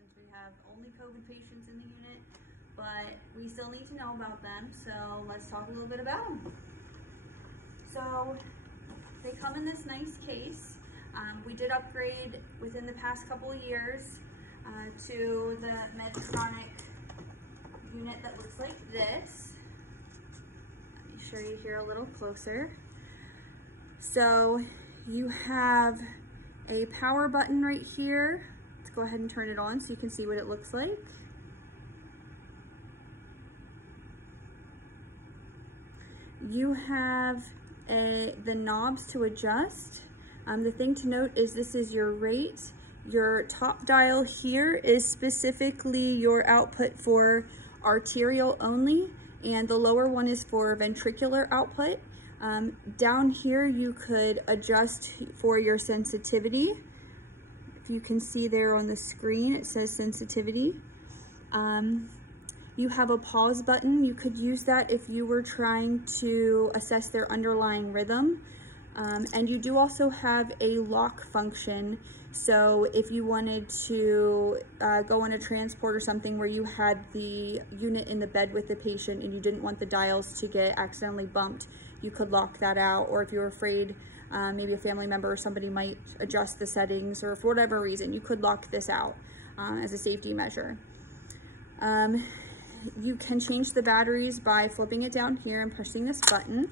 since we have only COVID patients in the unit, but we still need to know about them, so let's talk a little bit about them. So they come in this nice case. We did upgrade within the past couple of years to the Medtronic unit that looks like this. Let me show you here a little closer. So you have a power button right here. Let's go ahead and turn it on so you can see what it looks like. You have the knobs to adjust. The thing to note is this is your rate. Your top dial here is specifically your output for arterial only, and the lower one is for ventricular output. Down here you could adjust for your sensitivity. If you can see there on the screen, it says sensitivity. You have a pause button. You could use that if you were trying to assess their underlying rhythm. And you do also have a lock function. So if you wanted to go on a transport or something where you had the unit in the bed with the patient and you didn't want the dials to get accidentally bumped, you could lock that out. Or if you were afraid maybe a family member or somebody might adjust the settings, or for whatever reason, you could lock this out as a safety measure. You can change the batteries by flipping it down here and pushing this button.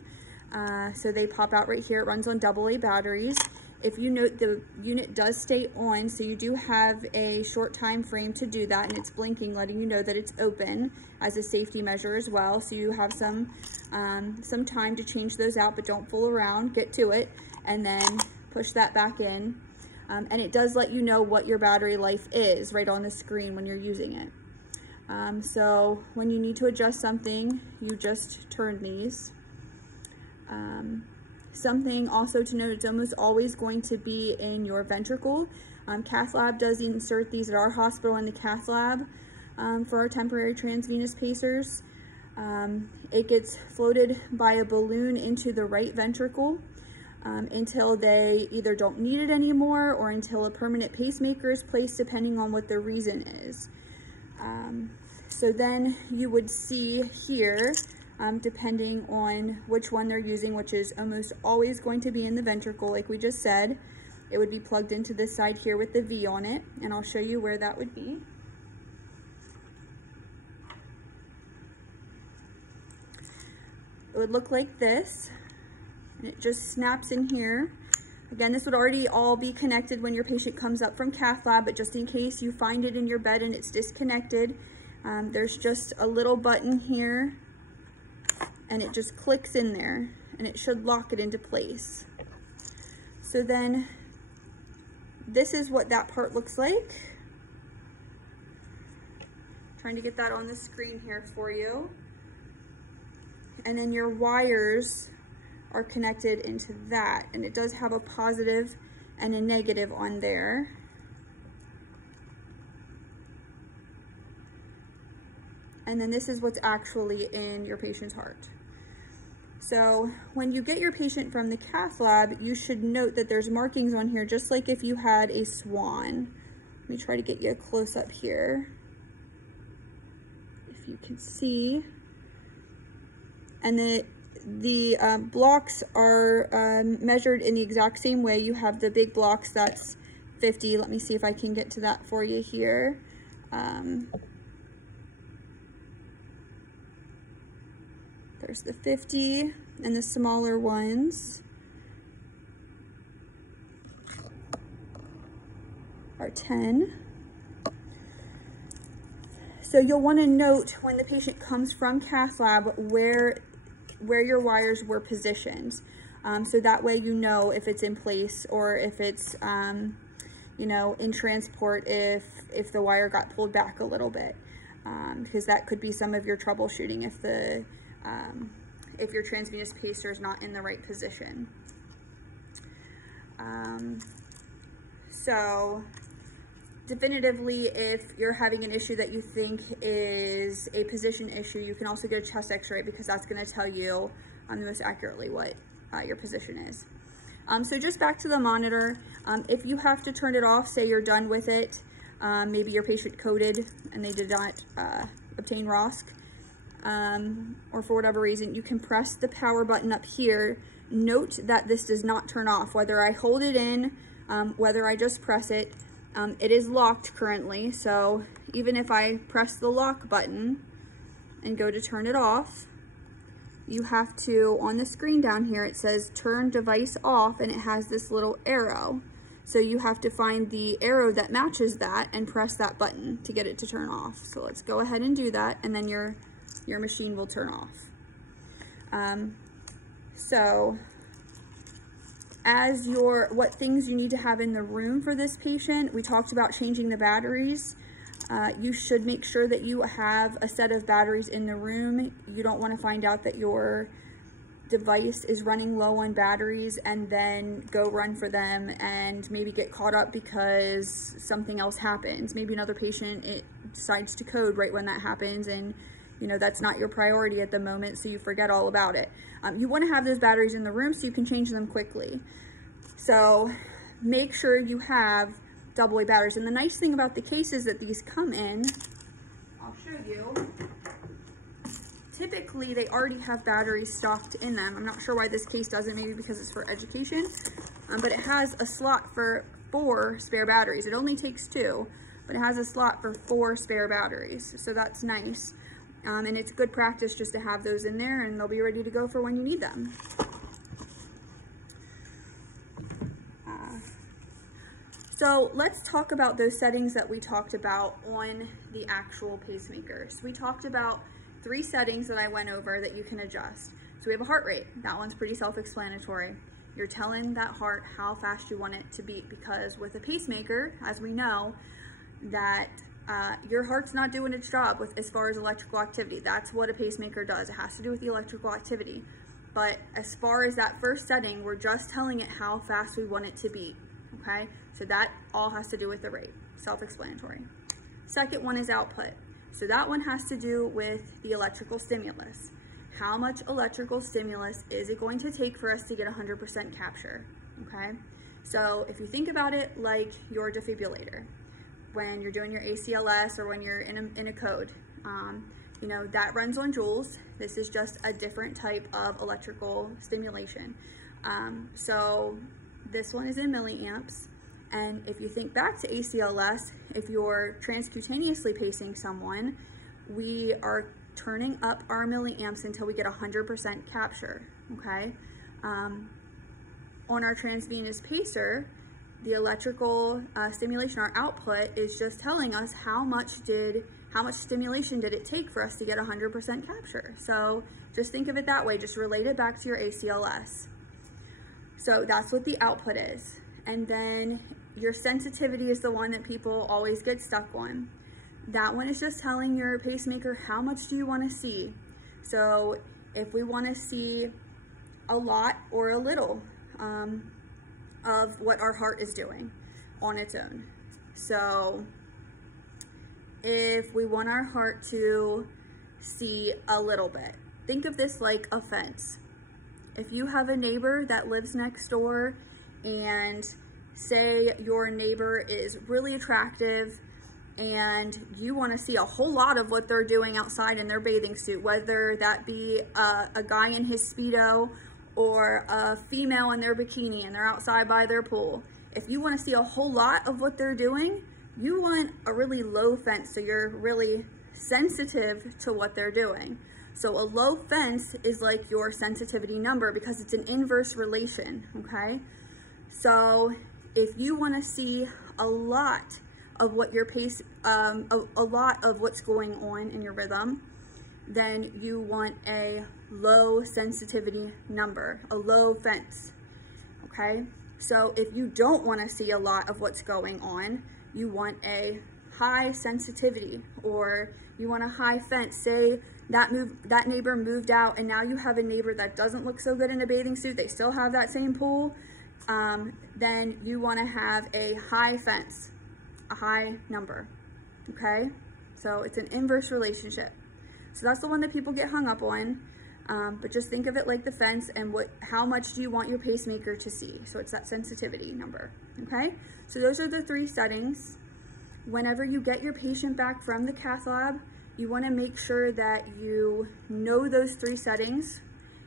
So they pop out right here. It runs on AA batteries. If you note, the unit does stay on, so you do have a short time frame to do that, and it's blinking, letting you know that it's open as a safety measure as well. So you have some time to change those out, but don't fool around, get to it, and then push that back in. And it does let you know what your battery life is right on the screen when you're using it. So when you need to adjust something, you just turn these. Something also to note, it's almost always going to be in your ventricle. Cath lab does insert these at our hospital in the cath lab for our temporary transvenous pacers. It gets floated by a balloon into the right ventricle until they either don't need it anymore or until a permanent pacemaker is placed, depending on what the reason is. So then you would see here, depending on which one they're using, which is almost always going to be in the ventricle, like we just said, it would be plugged into this side here with the V on it, and I'll show you where that would be. It would look like this, and it just snaps in here. Again, this would already all be connected when your patient comes up from cath lab, but just in case you find it in your bed and it's disconnected, there's just a little button here, and it just clicks in there, and it should lock it into place. So then this is what that part looks like. Trying to get that on the screen here for you. And then your wires are connected into that, and it does have a positive and a negative on there. And then this is what's actually in your patient's heart. So when you get your patient from the cath lab, you should note that there's markings on here, just like if you had a swan. Let me try to get you a close up here, if you can see. And then the blocks are measured in the exact same way. You have the big blocks, that's 50. Let me see if I can get to that for you here. There's the 50, and the smaller ones are 10. So you'll want to note when the patient comes from cath lab where your wires were positioned. So that way you know if it's in place, or if it's you know, in transport, if the wire got pulled back a little bit, because that could be some of your troubleshooting if your transvenous pacer is not in the right position. So definitively, if you're having an issue that you think is a position issue, you can also get a chest x-ray, because that's going to tell you the most accurately what your position is. So just back to the monitor, if you have to turn it off, say you're done with it, Maybe your patient coded and they did not obtain ROSC, or for whatever reason, you can press the power button up here. Note that this does not turn off, whether I hold it in, whether I just press it. It is locked currently, so even if I press the lock button and go to turn it off, you have to, on the screen down here, it says turn device off, and it has this little arrow. So you have to find the arrow that matches that and press that button to get it to turn off. So let's go ahead and do that, and then your machine will turn off. So as what things you need to have in the room for this patient, we talked about changing the batteries. You should make sure that you have a set of batteries in the room. You don't want to find out that your device is running low on batteries and then go run for them and maybe get caught up because something else happens. Maybe another patient decides to code right when that happens, and that's not your priority at the moment, so you forget all about it. You want to have those batteries in the room so you can change them quickly. So make sure you have AA batteries. And the nice thing about the cases that these come in, I'll show you, typically they already have batteries stocked in them. I'm not sure why this case doesn't, maybe because it's for education, but it has a slot for 4 spare batteries. It only takes 2, but it has a slot for 4 spare batteries, so that's nice. And it's good practice just to have those in there, and they'll be ready to go for when you need them. So let's talk about those settings that we talked about on the actual pacemakers. We talked about 3 settings that I went over that you can adjust. So we have a heart rate. That one's pretty self-explanatory. You're telling that heart how fast you want it to beat, because with a pacemaker, as we know, that your heart's not doing its job as far as electrical activity. That's what a pacemaker does. It has to do with the electrical activity. But as far as that first setting, we're just telling it how fast we want it to beat, okay? So that all has to do with the rate, self-explanatory. Second one is output. So that one has to do with the electrical stimulus. How much electrical stimulus is it going to take for us to get 100% capture, okay? So if you think about it like your defibrillator, when you're doing your ACLS or when you're in a code, that runs on joules. This is just a different type of electrical stimulation. So this one is in milliamps. And if you think back to ACLS, if you're transcutaneously pacing someone, we are turning up our milliamps until we get 100% capture, okay? On our transvenous pacer, the electrical stimulation, our output, is just telling us how much stimulation did it take for us to get 100% capture. So just think of it that way, just relate it back to your ACLS. So that's what the output is. And then your sensitivity is the one that people always get stuck on. That one is just telling your pacemaker how much do you want to see. So if we want to see a lot or a little of what our heart is doing on its own. So if we want our heart to see a little bit, think of this like a fence. If you have a neighbor that lives next door, and say your neighbor is really attractive and you want to see a whole lot of what they're doing outside in their bathing suit, whether that be a guy in his Speedo or a female in their bikini and they're outside by their pool. If you want to see a whole lot of what they're doing, you want a really low fence so you're really sensitive to what they're doing. So a low fence is like your sensitivity number because it's an inverse relation, okay? So if you want to see a lot of what your pace, a lot of what's going on in your rhythm, then you want a low sensitivity number, a low fence, okay? So if you don't want to see a lot of what's going on, you want a high sensitivity, or you want a high fence. Say that neighbor moved out and now you have a neighbor that doesn't look so good in a bathing suit, they still have that same pool, then you want to have a high fence, a high number, okay? So it's an inverse relationship. So that's the one that people get hung up on, but just think of it like the fence and how much do you want your pacemaker to see? So it's that sensitivity number, okay? So those are the 3 settings. whenever you get your patient back from the cath lab, you want to make sure that you know those 3 settings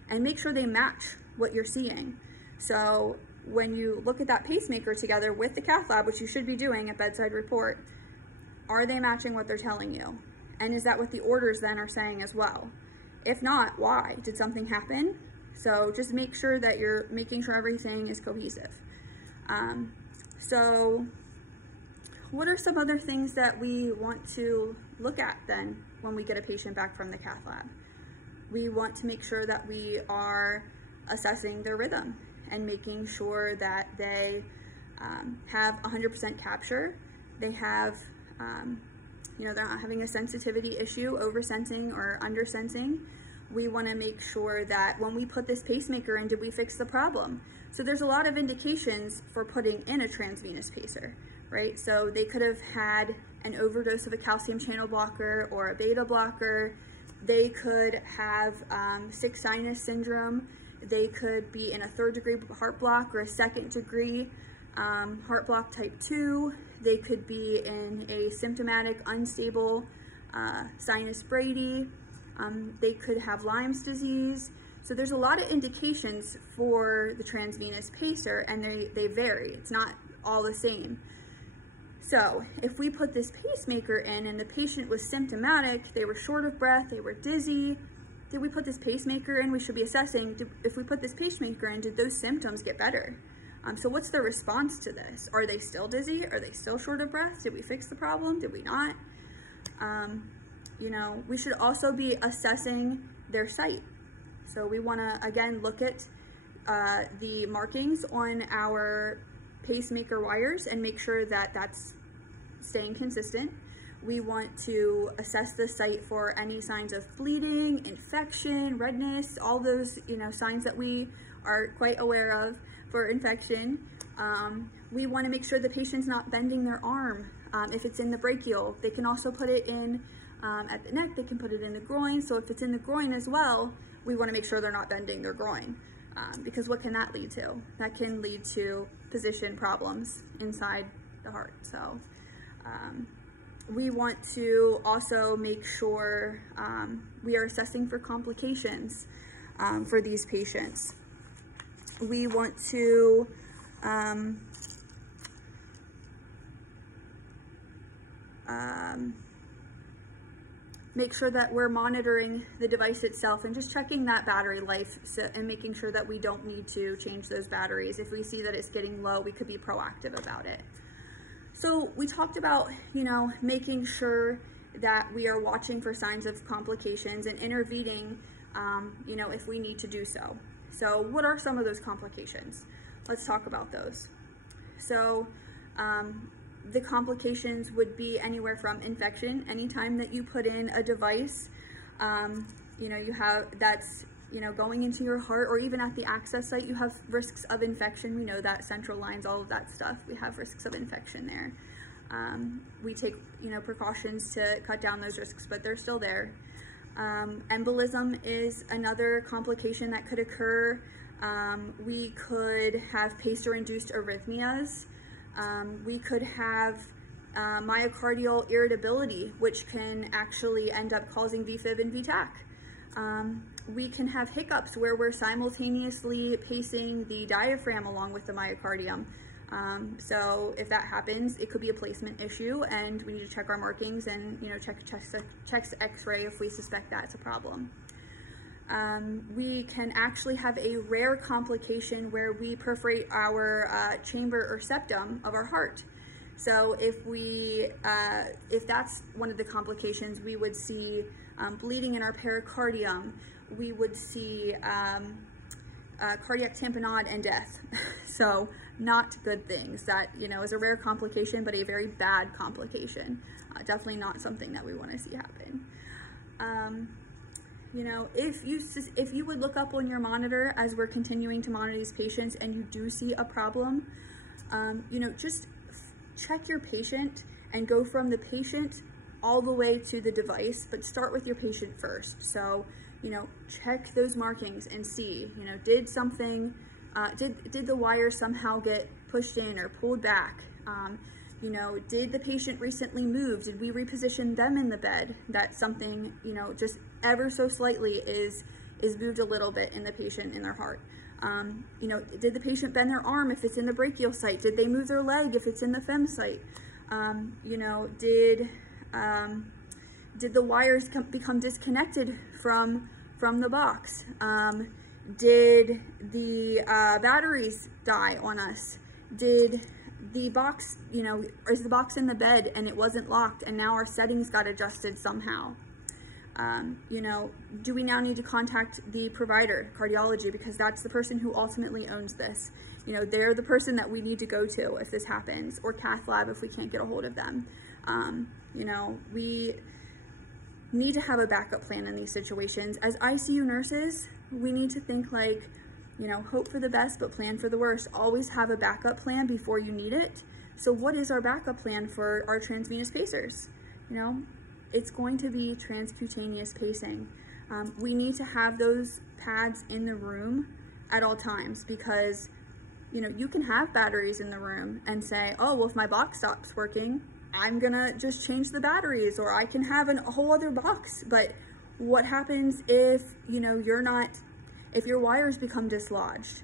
and make sure they match what you're seeing. So when you look at that pacemaker together with the cath lab, which you should be doing at bedside report, are they matching what they're telling you? And is that what the orders then are saying as well? If not, why? Did something happen? So just make sure that you're making sure everything is cohesive. So what are some other things that we want to look at then when we get a patient back from the cath lab? We want to make sure that we are assessing their rhythm and making sure that they have 100% capture. They have, they're not having a sensitivity issue, oversensing or undersensing. We want to make sure that when we put this pacemaker in, did we fix the problem? So there's a lot of indications for putting in a transvenous pacer, right? So they could have had an overdose of a calcium channel blocker or a beta blocker. They could have sick sinus syndrome. They could be in a 3rd degree heart block or a 2nd degree heart block type 2. They could be in a symptomatic unstable sinus brady. They could have Lyme's disease. So there's a lot of indications for the transvenous pacer, and they vary. It's not all the same. So if we put this pacemaker in and the patient was symptomatic, they were short of breath, they were dizzy, did we put this pacemaker in? We should be assessing, if we put this pacemaker in, did those symptoms get better? So what's their response to this? Are they still dizzy? Are they still short of breath? Did we fix the problem? Did we not? We should also be assessing their site. So we want to, again, look at the markings on our pacemaker wires and make sure that that's staying consistent. We want to assess the site for any signs of bleeding, infection, redness, all those, signs that we are quite aware of for infection. We want to make sure the patient's not bending their arm. If it's in the brachial, they can also put it in at the neck, they can put it in the groin. So if it's in the groin as well, we want to make sure they're not bending their groin. Because what can that lead to? That can lead to position problems inside the heart. So we want to also make sure we are assessing for complications for these patients. We want to make sure that we're monitoring the device itself and just checking that battery life and making sure that we don't need to change those batteries. If we see that it's getting low, we could be proactive about it. So we talked about, making sure that we are watching for signs of complications and intervening, if we need to do so. So what are some of those complications? Let's talk about those. So the complications would be anywhere from infection. Anytime that you put in a device, you have that's going into your heart, or even at the access site, you have risks of infection. We know that central lines, all of that stuff, we have risks of infection there. We take precautions to cut down those risks, but they're still there. Embolism is another complication that could occur. We could have pacer-induced arrhythmias. We could have myocardial irritability, which can actually end up causing VFib and VTAC. We can have hiccups where we're simultaneously pacing the diaphragm along with the myocardium. So if that happens, it could be a placement issue, and we need to check our markings and check X-ray if we suspect that's a problem. We can actually have a rare complication where we perforate our chamber or septum of our heart. So if that's one of the complications, we would see bleeding in our pericardium. We would see cardiac tamponade and death. So not good things. That is a rare complication, but a very bad complication. Definitely not something that we want to see happen. If you would look up on your monitor as we're continuing to monitor these patients and you do see a problem, just check your patient and go from the patient all the way to the device, but start with your patient first. So, check those markings and see, did something, did the wire somehow get pushed in or pulled back? You know, did the patient recently move? Did we reposition them in the bed? That something, you know, just ever so slightly is moved a little bit in the patient, in their heart. You know, did the patient bend their arm if it's in the brachial site? Did they move their leg if it's in the fem site? You know, did the wires become disconnected from the box? Did the batteries die on us? Did the box, you know, is the box in the bed and it wasn't locked and now our settings got adjusted somehow? You know, do we now need to contact the provider, cardiology, because that's the person who ultimately owns this? You know, they're the person that we need to go to if this happens, or cath lab if we can't get a hold of them. You know, we need to have a backup plan in these situations. As ICU nurses, we need to think like, you know, hope for the best, but plan for the worst. Always have a backup plan before you need it. So what is our backup plan for our transvenous pacers? You know, it's going to be transcutaneous pacing. We need to have those pads in the room at all times, because, you know, you can have batteries in the room and say, oh, well, if my box stops working, I'm gonna just change the batteries, or I can have a whole other box. But what happens if, you know, if your wires become dislodged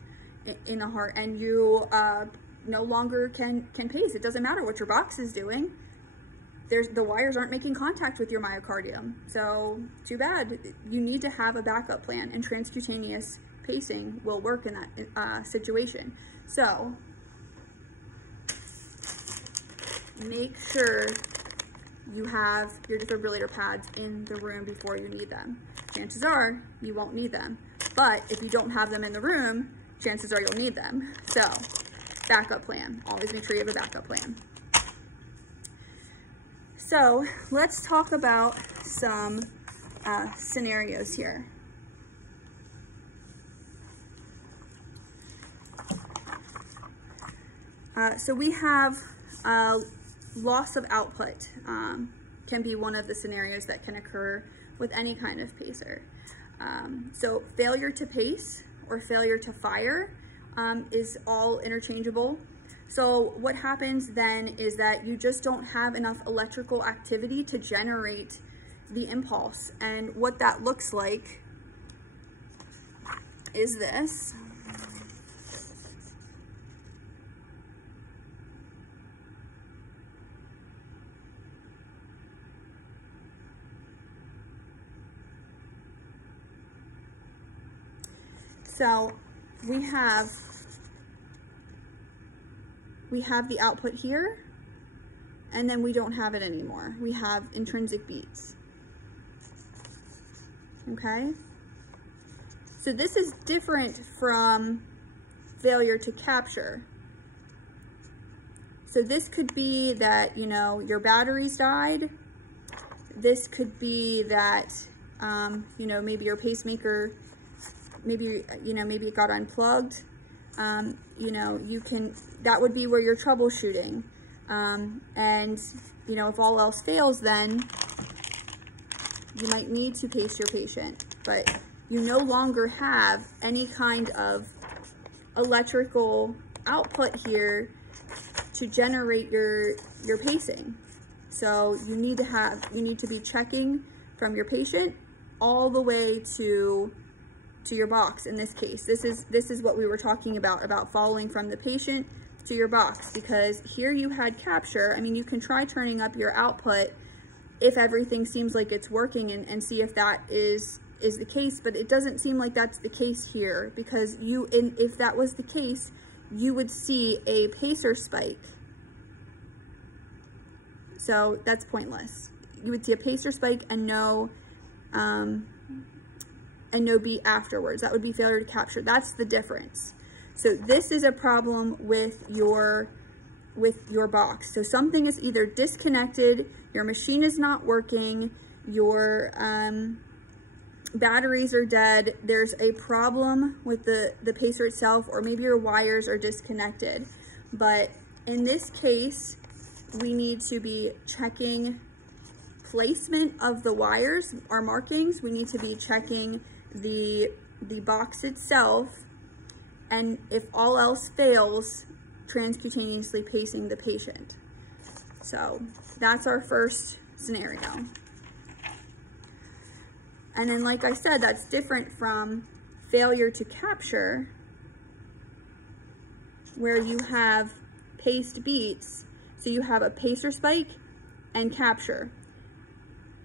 in the heart and you no longer can pace? It doesn't matter what your box is doing. The wires aren't making contact with your myocardium. So too bad. You need to have a backup plan, and transcutaneous pacing will work in that situation. So make sure you have your defibrillator pads in the room before you need them. Chances are you won't need them, but if you don't have them in the room, chances are you'll need them. So backup plan, always make sure you have a backup plan. So let's talk about some scenarios here. So we have loss of output can be one of the scenarios that can occur with any kind of pacer. So failure to pace or failure to fire is all interchangeable. So what happens then is that you just don't have enough electrical activity to generate the impulse. And what that looks like is this. So we have the output here, and then we don't have it anymore. We have intrinsic beats. Okay? So this is different from failure to capture. So this could be that, you know, your batteries died. This could be that, you know, maybe your pacemaker, maybe it got unplugged. You know, that would be where you're troubleshooting. And, you know, if all else fails, then you might need to pace your patient, but you no longer have any kind of electrical output here to generate your pacing. So you need to be checking from your patient all the way to your box. In this case, this is what we were talking about following from the patient to your box, because here you had capture. I mean, you can try turning up your output if everything seems like it's working and see if that is the case, but it doesn't seem like that's the case here, because if that was the case, you would see a pacer spike. So that's pointless. You would see a pacer spike and no beat afterwards. That would be failure to capture. That's the difference. So this is a problem with your box. So something is either disconnected, your machine is not working, your batteries are dead, there's a problem with the pacer itself, or maybe your wires are disconnected. But in this case, we need to be checking placement of the wires, our markings. We need to be checking the box itself, and if all else fails, transcutaneously pacing the patient. So that's our first scenario. And then, like I said, that's different from failure to capture, where you have paced beats. So you have a pacer spike and capture.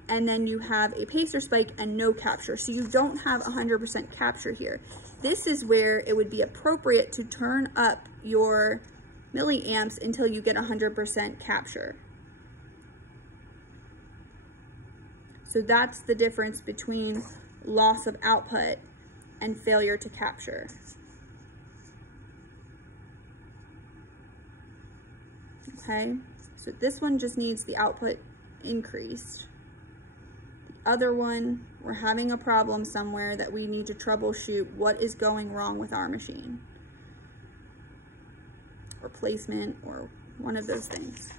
And then you have a pacer spike and no capture. So you don't have 100% capture here. This is where it would be appropriate to turn up your milliamps until you get 100% capture. So that's the difference between loss of output and failure to capture. Okay, so this one just needs the output increased. The other one, we're having a problem somewhere that we need to troubleshoot what is going wrong with our machine. Or placement, or one of those things.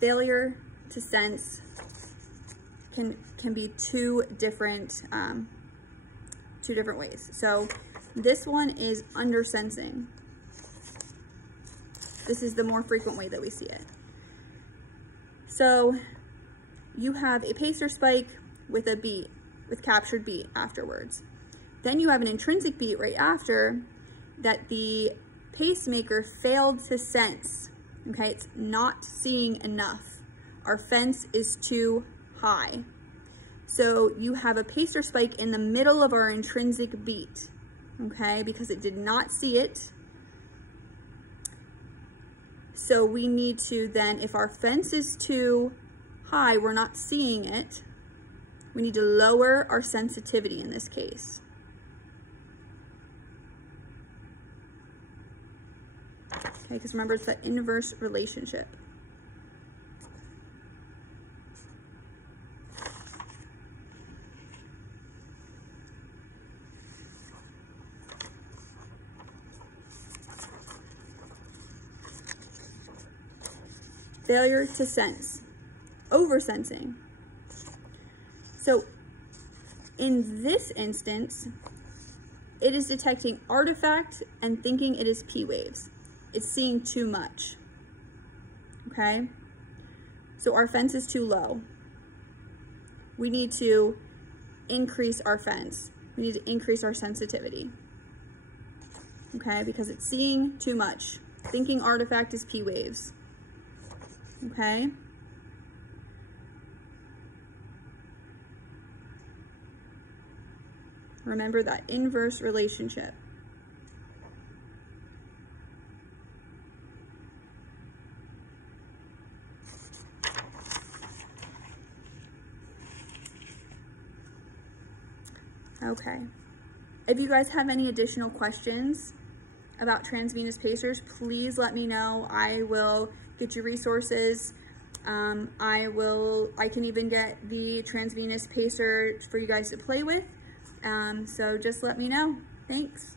Failure to sense can be two different ways. So this one is undersensing. This is the more frequent way that we see it. So you have a pacer spike with a beat, with captured beat afterwards. Then you have an intrinsic beat right after that the pacemaker failed to sense. Okay, it's not seeing enough. Our fence is too high. So you have a pacer spike in the middle of our intrinsic beat, okay, because it did not see it. So we need to then, if our fence is too high, we're not seeing it, we need to lower our sensitivity in this case. Okay, because remember, it's that inverse relationship. Failure to sense, oversensing. So in this instance, it is detecting artifact and thinking it is P waves. It's seeing too much, okay? So our fence is too low. We need to increase our fence. We need to increase our sensitivity, okay? Because it's seeing too much. Thinking artifact is P waves, okay? Remember that inverse relationship. Okay, if you guys have any additional questions about transvenous pacers, please let me know. I will get you resources. I can even get the transvenous pacer for you guys to play with. So just let me know. Thanks.